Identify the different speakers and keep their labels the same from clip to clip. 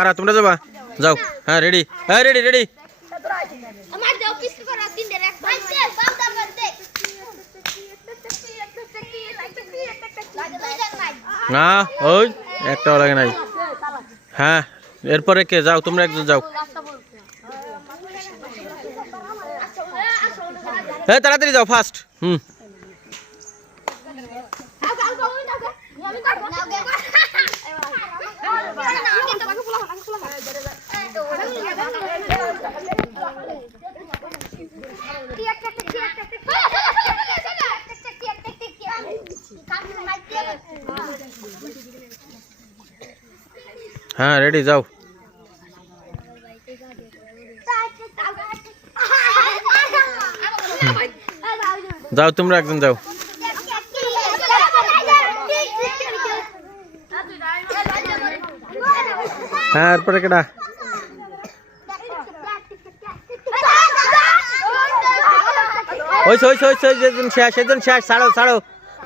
Speaker 1: কারা তোমরা যাবা যাও হ্যাঁ রেডি হ্যাঁ রেডি রেডি না ওই একটাও লাগে নাই হ্যাঁ এরপরে কে যাও তোমরা একজন যাও হ্যাঁ তাড়াতাড়ি যাও ফার্স্ট হুম হ্যাঁ রেডি যাও। যাও, তোমরা একজন যাও। হ্যাঁ এরপরে কেডা? ওইস ওইস ওইস ওই যেজন শেষ সেজন শেষ, ছাড়ো ছাড়ো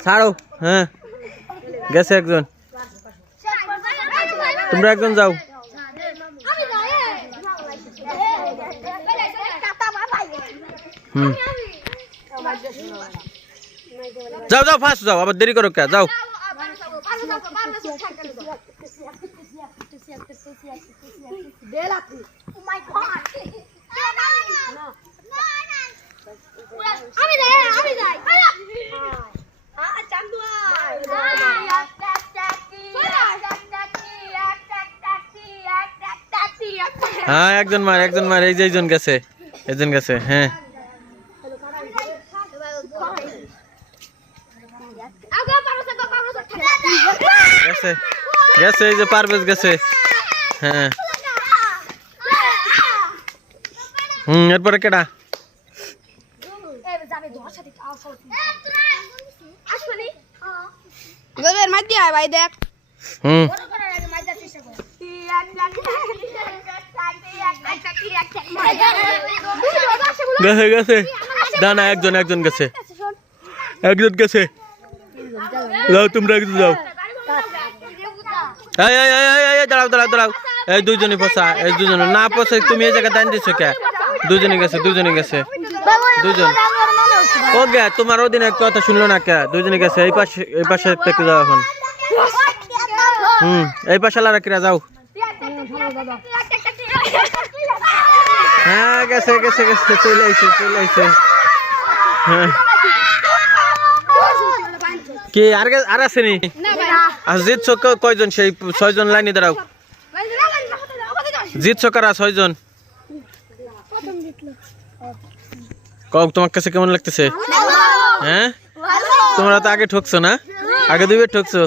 Speaker 1: ছাড়ো। হ্যাঁ গেছে একজন। তোমরা একজন যাও। হুম। যাও যাও ফার্স্ট যাও আবার দেরি করো কে? যাও।
Speaker 2: আমি
Speaker 1: হ্যাঁ একজন মার একজন মার এই যে একজন গেছে একজন গেছে হ্যাঁ। গেছে গেছে এই যে পারভেজ গেছে হ্যাঁ। হুম এরপরে কেডা?
Speaker 3: গবের মাঝে আয় ভাই দেখ।
Speaker 1: হুম। গেছে গেছে। দানা একজন একজন গেছে। একজন গেছে। যাও তোমরা একজন যাও। এই এই এই এই, এই দাঁড়াও দাঁড়াও দাঁড়াও। এই দুইজনই ফসা এই দুজনে না ফসে তুমি এই জায়গায় দান দিছো কে? দুজনে গেছে দুজনে গেছে। দুজন ও গে তোমার ওদিনে কথা শুনলো না কে? দুজনে গেছে এই পাশে এই পাশে থেকে যাও এখন। হুম এই পাশে লারা কিরা যাও। হ্যাঁ গেছে গেছে গেছে, চলে আইছে চলে আইছে। হ্যাঁ। কি, আর আর আসেনি আর জিতছো কয়জন? সেই ছয়জন লাইনে দাঁড়াও। জিতছো কারা? ছয়জন। কম তোমার কাছে কেমন লাগতেছে? হ্যাঁ? তোমরা তো আগে ঠকছো না? আগে দুইবার ঠকছো?